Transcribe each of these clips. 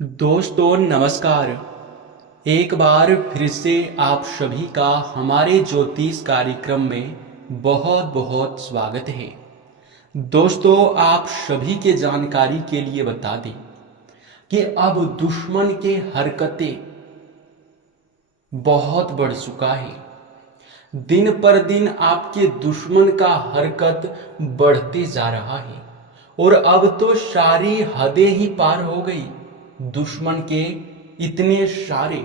दोस्तों नमस्कार। एक बार फिर से आप सभी का हमारे ज्योतिष कार्यक्रम में बहुत बहुत स्वागत है। दोस्तों आप सभी के जानकारी के लिए बता दें कि अब दुश्मन के हरकतें बहुत बढ़ चुका है। दिन पर दिन आपके दुश्मन का हरकत बढ़ते जा रहा है और अब तो सारी हदें ही पार हो गई। दुश्मन के इतने सारे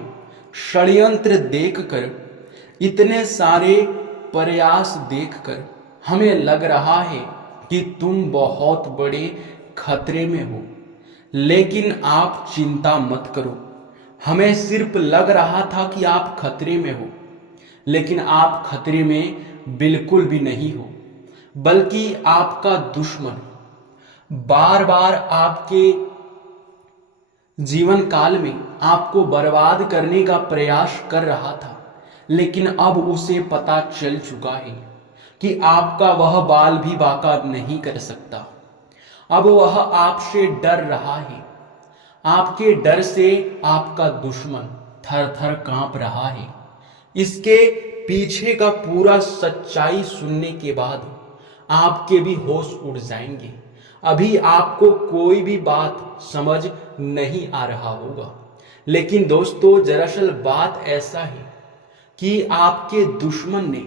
षड्यंत्र देखकर, इतने सारे प्रयास देखकर हमें लग रहा है कि तुम बहुत बड़े खतरे में हो। लेकिन आप चिंता मत करो। हमें सिर्फ लग रहा था कि आप खतरे में हो, लेकिन आप खतरे में बिल्कुल भी नहीं हो, बल्कि आपका दुश्मन बार बार आपके जीवन काल में आपको बर्बाद करने का प्रयास कर रहा था। लेकिन अब उसे पता चल चुका है कि आपका वह बाल भी बांका नहीं कर सकता। अब वह आपसे डर रहा है। आपके डर से आपका दुश्मन थर थर कांप रहा है। इसके पीछे का पूरा सच्चाई सुनने के बाद आपके भी होश उड़ जाएंगे। अभी आपको कोई भी बात समझ नहीं आ रहा होगा, लेकिन दोस्तों दरअसल बात ऐसा है कि आपके दुश्मन ने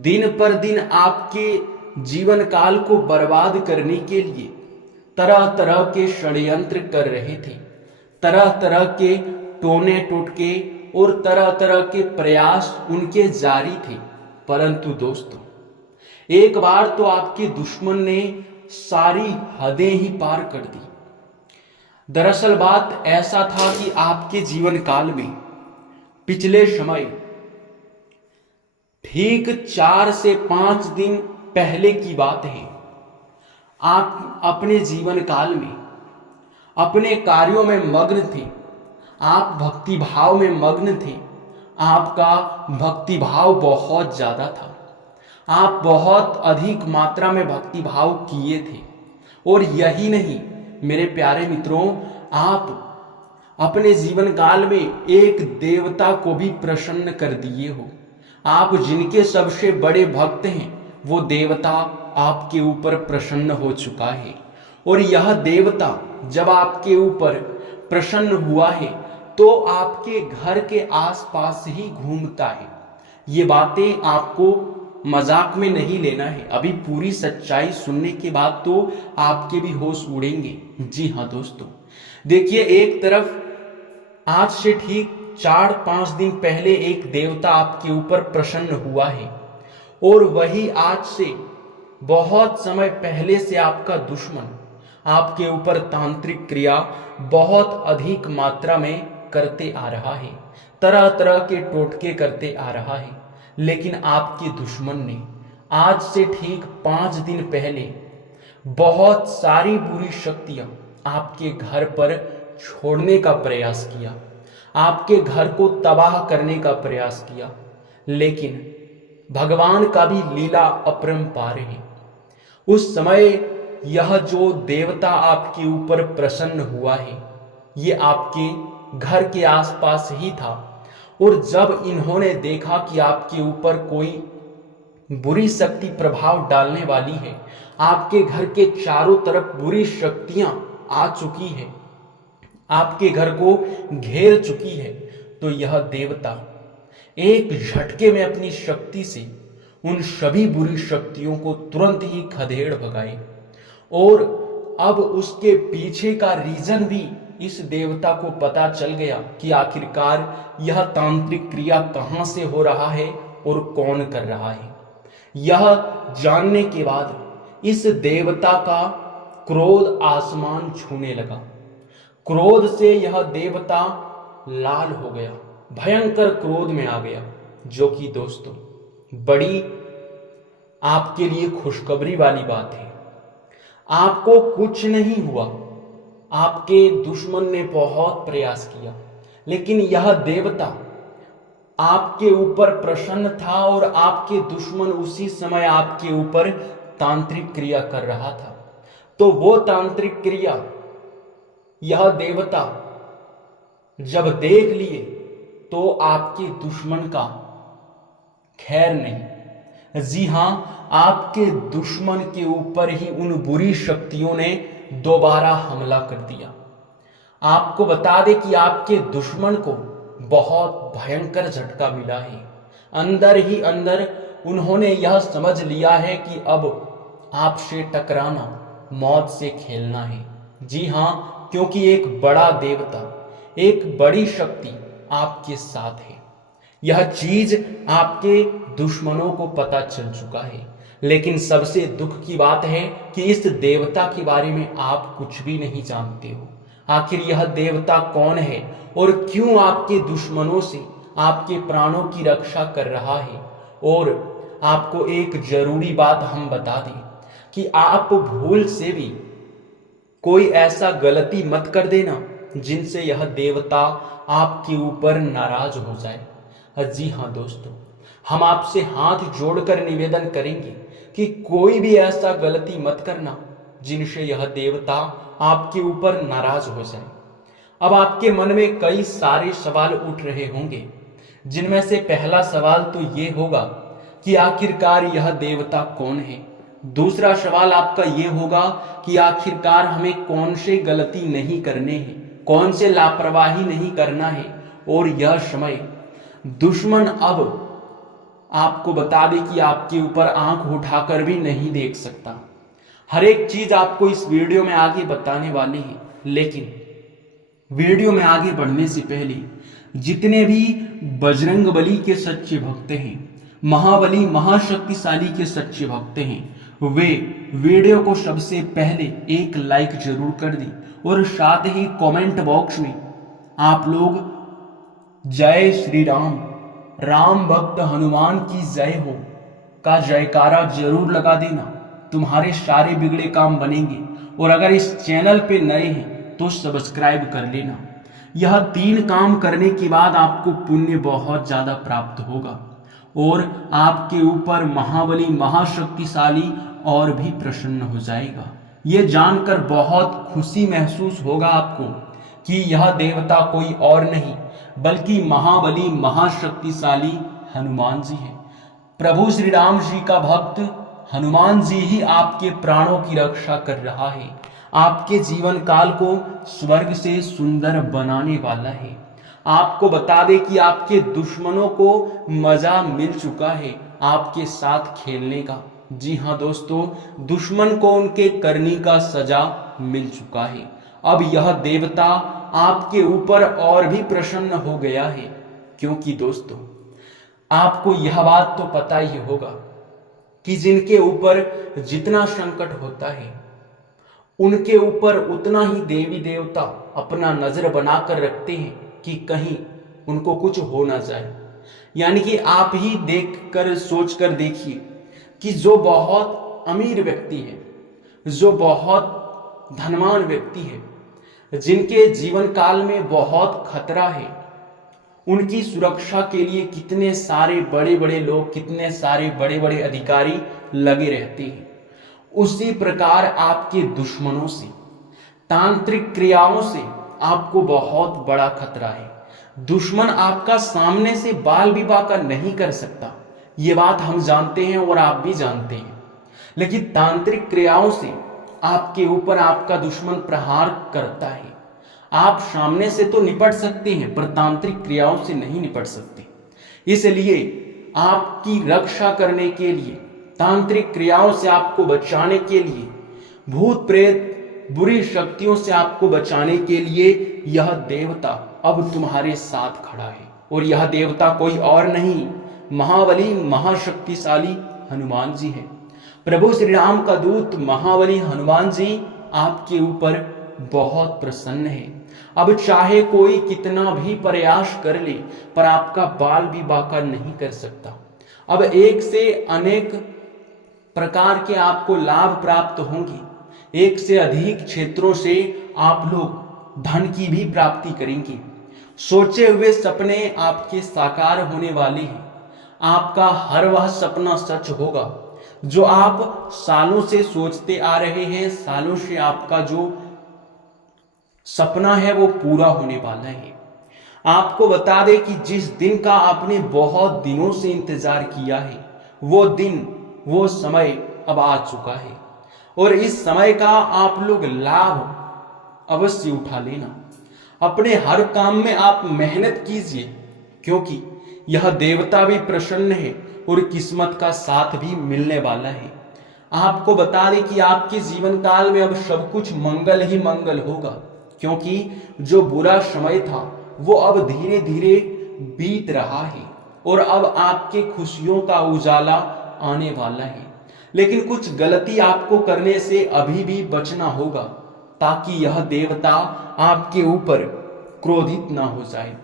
दिन पर दिन आपके जीवन काल को बर्बाद करने के लिए तरह तरह के षड्यंत्र कर रहे थे। तरह तरह के टोने टोटके और तरह तरह के प्रयास उनके जारी थे। परंतु दोस्तों एक बार तो आपके दुश्मन ने सारी हदें ही पार कर दी। दरअसल बात ऐसा था कि आपके जीवन काल में पिछले समय ठीक 4 से 5 दिन पहले की बात है, आप अपने जीवन काल में अपने कार्यों में मग्न थे। आप भक्ति भाव में मग्न थे। आपका भक्ति भाव बहुत ज्यादा था। आप बहुत अधिक मात्रा में भक्ति भाव किए थे। और यही नहीं मेरे प्यारे मित्रों, आप अपने जीवन काल में एक देवता को भी प्रसन्न कर दिए हो। आप जिनके सबसे बड़े भक्त हैं वो देवता आपके ऊपर प्रसन्न हो चुका है। और यह देवता जब आपके ऊपर प्रसन्न हुआ है तो आपके घर के आसपास ही घूमता है। ये बातें आपको मजाक में नहीं लेना है। अभी पूरी सच्चाई सुनने के बाद तो आपके भी होश उड़ेंगे। जी हाँ दोस्तों, देखिए एक तरफ आज से ठीक 4-5 दिन पहले एक देवता आपके ऊपर प्रसन्न हुआ है, और वही आज से बहुत समय पहले से आपका दुश्मन आपके ऊपर तांत्रिक क्रिया बहुत अधिक मात्रा में करते आ रहा है। तरह तरह के टोटके करते आ रहा है। लेकिन आपके दुश्मन ने आज से ठीक 5 दिन पहले बहुत सारी बुरी शक्तियां आपके घर पर छोड़ने का प्रयास किया, आपके घर को तबाह करने का प्रयास किया। लेकिन भगवान का भी लीला अपरंपार है। उस समय यह जो देवता आपके ऊपर प्रसन्न हुआ है ये आपके घर के आसपास ही था। और जब इन्होंने देखा कि आपके ऊपर कोई बुरी शक्ति प्रभाव डालने वाली है, आपके घर के चारों तरफ बुरी शक्तियां आ चुकी है, आपके घर को घेर चुकी है, तो यह देवता एक झटके में अपनी शक्ति से उन सभी बुरी शक्तियों को तुरंत ही खदेड़ भगाए। और अब उसके पीछे का रीजन भी इस देवता को पता चल गया कि आखिरकार यह तांत्रिक क्रिया कहां से हो रहा है और कौन कर रहा है। यह जानने के बाद इस देवता का क्रोध आसमान छूने लगा। क्रोध से यह देवता लाल हो गया, भयंकर क्रोध में आ गया। जो कि दोस्तों बड़ी आपके लिए खुशखबरी वाली बात है। आपको कुछ नहीं हुआ। आपके दुश्मन ने बहुत प्रयास किया, लेकिन यह देवता आपके ऊपर प्रसन्न था और आपके दुश्मन उसी समय आपके ऊपर तांत्रिक क्रिया कर रहा था। तो वो तांत्रिक क्रिया यह देवता जब देख लिए तो आपके दुश्मन का खैर नहीं। जी हां, आपके दुश्मन के ऊपर ही उन बुरी शक्तियों ने दोबारा हमला कर दिया। आपको बता दें कि आपके दुश्मन को बहुत भयंकर झटका मिला है। अंदर ही अंदर उन्होंने यह समझ लिया है कि अब आपसे टकराना मौत से खेलना है। जी हां, क्योंकि एक बड़ा देवता, एक बड़ी शक्ति आपके साथ है। यह चीज आपके दुश्मनों को पता चल चुका है, लेकिन सबसे दुख की बात है कि इस देवता के बारे में आप कुछ भी नहीं जानते हो। आखिर यह देवता कौन है और क्यों आपके दुश्मनों से आपके प्राणों की रक्षा कर रहा है। और आपको एक जरूरी बात हम बता दें कि आप भूल से भी कोई ऐसा गलती मत कर देना जिनसे यह देवता आपके ऊपर नाराज हो जाए। जी हाँ दोस्तों, हम आपसे हाथ जोड़कर निवेदन करेंगे कि कोई भी ऐसा गलती मत करना जिनसे यह देवता आपके ऊपर नाराज हो जाए। अब आपके मन में कई सारे सवाल उठ रहे होंगे, जिनमें से पहला सवाल तो ये होगा कि आखिरकार यह देवता कौन है। दूसरा सवाल आपका ये होगा कि आखिरकार हमें कौन से गलती नहीं करने हैं, कौन से लापरवाही नहीं करना है। और यह समय दुश्मन अब आपको बता दे कि आपके ऊपर आंख उठाकर भी नहीं देख सकता। हर एक चीज आपको इस वीडियो में आगे बताने वाले हैं, लेकिन वीडियो में आगे बढ़ने से पहले जितने भी बजरंगबली के सच्चे भक्त हैं, महाबली महाशक्तिशाली के सच्चे भक्त हैं, वे वीडियो को सबसे पहले एक लाइक जरूर कर दें और साथ ही कमेंट बॉक्स में आप लोग जय श्री राम, राम भक्त हनुमान की जय हो का जयकारा जरूर लगा देना। तुम्हारे सारे बिगड़े काम बनेंगे। और अगर इस चैनल पे नए हैं तो सब्सक्राइब कर लेना। यह 3 काम करने के बाद आपको पुण्य बहुत ज्यादा प्राप्त होगा और आपके ऊपर महाबली महाशक्तिशाली और भी प्रसन्न हो जाएगा। ये जानकर बहुत खुशी महसूस होगा आपको कि यह देवता कोई और नहीं बल्कि महाबली महाशक्तिशाली हनुमान जी है। प्रभु श्री राम जी का भक्त हनुमान जी ही आपके प्राणों की रक्षा कर रहा है, आपके जीवन काल को स्वर्ग से सुंदर बनाने वाला है। आपको बता दे कि आपके दुश्मनों को मजा मिल चुका है आपके साथ खेलने का। जी हाँ दोस्तों, दुश्मन को उनके करनी का सजा मिल चुका है। अब यह देवता आपके ऊपर और भी प्रसन्न हो गया है, क्योंकि दोस्तों आपको यह बात तो पता ही होगा कि जिनके ऊपर जितना संकट होता है उनके ऊपर उतना ही देवी देवता अपना नजर बनाकर रखते हैं कि कहीं उनको कुछ हो ना जाए। यानी कि आप ही देखकर सोचकर देखिए कि जो बहुत अमीर व्यक्ति है, जो बहुत धनवान व्यक्ति है, जिनके जीवन काल में बहुत खतरा है, उनकी सुरक्षा के लिए कितने सारे बड़े बड़े लोग, कितने सारे बड़े बड़े अधिकारी लगे रहते हैं। उसी प्रकार आपके दुश्मनों से, तांत्रिक क्रियाओं से आपको बहुत बड़ा खतरा है। दुश्मन आपका सामने से बाल विवाह का नहीं कर सकता, ये बात हम जानते हैं और आप भी जानते हैं, लेकिन तांत्रिक क्रियाओं से आपके ऊपर आपका दुश्मन प्रहार करता है। आप सामने से तो निपट सकते हैं पर तांत्रिक क्रियाओं से नहीं निपट सकते। इसलिए आपकी रक्षा करने के लिए, तांत्रिक क्रियाओं से आपको बचाने के लिए, भूत प्रेत बुरी शक्तियों से आपको बचाने के लिए यह देवता अब तुम्हारे साथ खड़ा है। और यह देवता कोई और नहीं, महाबली महाशक्तिशाली हनुमान जी है। प्रभु श्री राम का दूत महाबली हनुमान जी आपके ऊपर बहुत प्रसन्न है। अब चाहे कोई कितना भी प्रयास कर ले पर आपका बाल भी बाका नहीं कर सकता। अब एक से अनेक प्रकार के आपको लाभ प्राप्त होंगे, एक से अधिक क्षेत्रों से आप लोग धन की भी प्राप्ति करेंगे। सोचे हुए सपने आपके साकार होने वाले हैं। आपका हर वह सपना सच होगा जो आप सालों से सोचते आ रहे हैं। सालों से आपका जो सपना है वो पूरा होने वाला है। आपको बता दें कि जिस दिन का आपने बहुत दिनों से इंतजार किया है, वो दिन, वो समय अब आ चुका है। और इस समय का आप लोग लाभ अवश्य उठा लेना। अपने हर काम में आप मेहनत कीजिए, क्योंकि यह देवता भी प्रसन्न है और किस्मत का साथ भी मिलने वाला है। आपको बता दें कि आपके जीवन काल में अब सब कुछ मंगल ही मंगल होगा, क्योंकि जो बुरा समय था वो अब धीरे धीरे बीत रहा है और अब आपके खुशियों का उजाला आने वाला है। लेकिन कुछ गलती आपको करने से अभी भी बचना होगा, ताकि यह देवता आपके ऊपर क्रोधित ना हो जाए।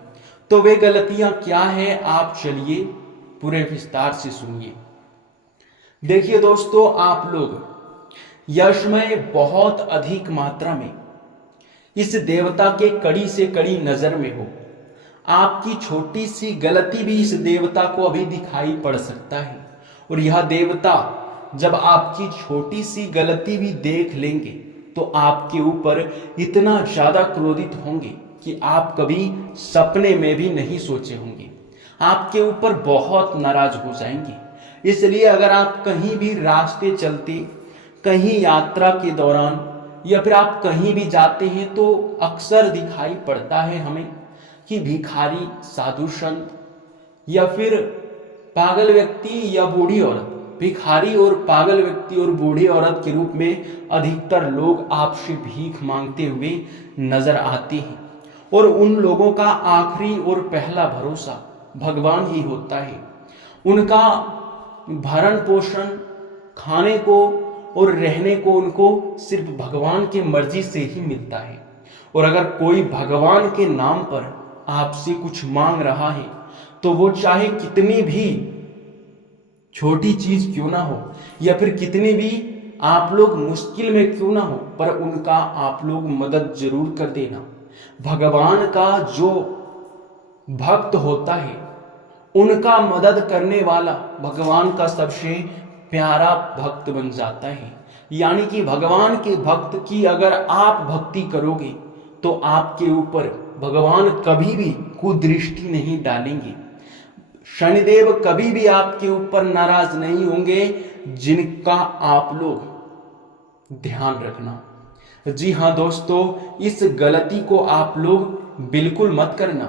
तो वे गलतियां क्या है, आप चलिए पूरे विस्तार से सुनिए। देखिए दोस्तों, आप लोग यश में बहुत अधिक मात्रा में इस देवता के कड़ी से कड़ी नजर में हो। आपकी छोटी सी गलती भी इस देवता को अभी दिखाई पड़ सकता है, और यह देवता जब आपकी छोटी सी गलती भी देख लेंगे तो आपके ऊपर इतना ज्यादा क्रोधित होंगे कि आप कभी सपने में भी नहीं सोचे होंगे। आपके ऊपर बहुत नाराज हो जाएंगे। इसलिए अगर आप कहीं भी रास्ते चलते, कहीं यात्रा के दौरान, या फिर आप कहीं भी जाते हैं, तो अक्सर दिखाई पड़ता है हमें कि भिखारी, साधु संत, या फिर पागल व्यक्ति या बूढ़ी औरत, भिखारी और पागल व्यक्ति और बूढ़ी औरत के रूप में अधिकतर लोग आपसे भीख मांगते हुए नजर आते हैं। और उन लोगों का आखिरी और पहला भरोसा भगवान ही होता है। उनका भरण पोषण, खाने को और रहने को उनको सिर्फ भगवान की मर्जी से ही मिलता है। और अगर कोई भगवान के नाम पर आपसे कुछ मांग रहा है, तो वो चाहे कितनी भी छोटी चीज क्यों ना हो, या फिर कितनी भी आप लोग मुश्किल में क्यों ना हो, पर उनका आप लोग मदद जरूर कर देना। भगवान का जो भक्त होता है, उनका मदद करने वाला भगवान का सबसे प्यारा भक्त बन जाता है। यानी कि भगवान के भक्त की अगर आप भक्ति करोगे तो आपके ऊपर भगवान कभी भी कुदृष्टि नहीं डालेंगे। शनिदेव कभी भी आपके ऊपर नाराज नहीं होंगे, जिनका आप लोग ध्यान रखना। जी हाँ दोस्तों, इस गलती को आप लोग बिल्कुल मत करना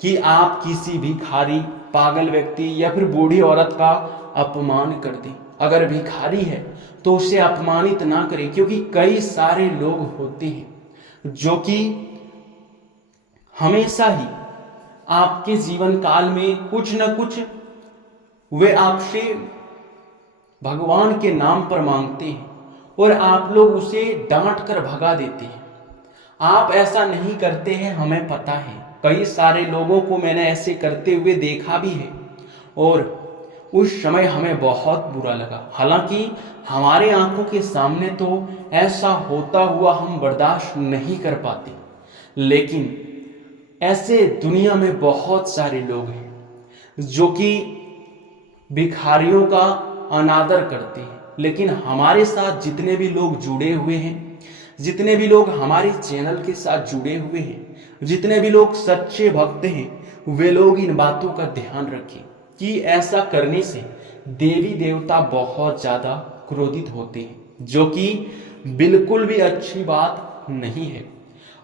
कि आप किसी भिखारी, पागल व्यक्ति या फिर बूढ़ी औरत का अपमान कर दें। अगर भिखारी है तो उसे अपमानित ना करें, क्योंकि कई सारे लोग होते हैं जो कि हमेशा ही आपके जीवन काल में कुछ न कुछ वे आपसे भगवान के नाम पर मांगते हैं और आप लोग उसे डांट कर भगा देते हैं। आप ऐसा नहीं करते हैं, हमें पता है। कई सारे लोगों को मैंने ऐसे करते हुए देखा भी है और उस समय हमें बहुत बुरा लगा। हालांकि हमारे आंखों के सामने तो ऐसा होता हुआ हम बर्दाश्त नहीं कर पाते, लेकिन ऐसे दुनिया में बहुत सारे लोग हैं जो कि भिखारियों का अनादर करते हैं। लेकिन हमारे साथ जितने भी लोग जुड़े हुए हैं, जितने भी लोग हमारे चैनल के साथ जुड़े हुए हैं, जितने भी लोग सच्चे भक्त हैं, वे लोग इन बातों का ध्यान रखें कि ऐसा करने से देवी देवता बहुत ज्यादा क्रोधित होते हैं, जो कि बिल्कुल भी अच्छी बात नहीं है।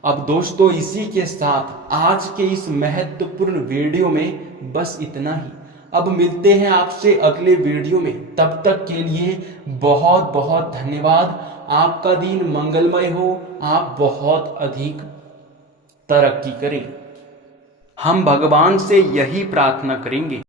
अब दोस्तों, इसी के साथ आज के इस महत्वपूर्ण वीडियो में बस इतना ही। अब मिलते हैं आपसे अगले वीडियो में। तब तक के लिए बहुत बहुत धन्यवाद। आपका दिन मंगलमय हो, आप बहुत अधिक तरक्की करें। हम भगवान से यही प्रार्थना करेंगे।